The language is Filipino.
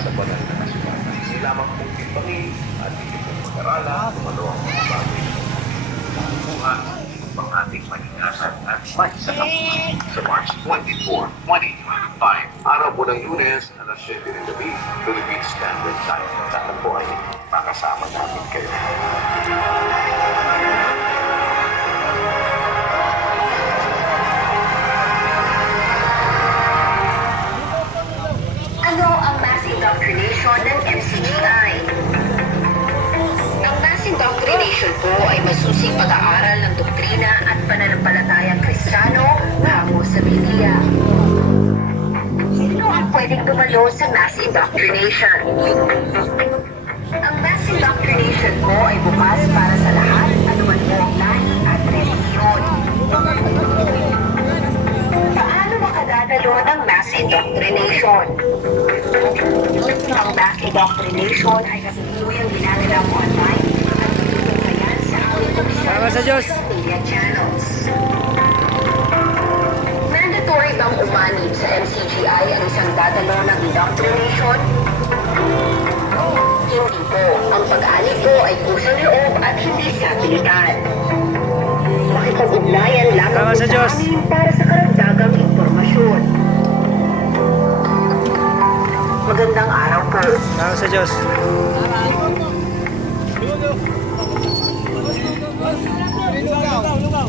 sa banal na kasulatan. Hindi lamang pong timpangin at hindi pong mag-aralan kung ano ang mga bagay na buhat upang ating maningatan at maisakap. Sa March 24, 2025, araw po ng Lunes, alas 7 ng gabi, Philippine Standard Time. Sana po ay makasama namin kayo. Ano ang mass indoctrination ng MCGI? Ang mass indoctrination po ay masusing pag-aaral ng doktrina at pananampalatayang Kristiyano hango sa Biblia. Sino ang pwedeng dumalo sa mass indoctrination? Ang mass indoctrination po ay bukas para sa lahat, anuman po ang lahi at relihiyon. Paano makadadalo ng mass indoctrination? Ang mass indoctrination ay kasalukuyang ginagawa online at tutunghayan sa aming opisyal social media channels. Mandatory bang umanib sa MCGI ang isang dadalo ng indoctrination? Hindi po. Ang pag-anib po ay pusang loob at hindi sapilitan. Makipag-ugnayan lamang po sa amin para sa karagdagang impormasyon. Magandang araw po. Salamat sa Diyos. Lugaw.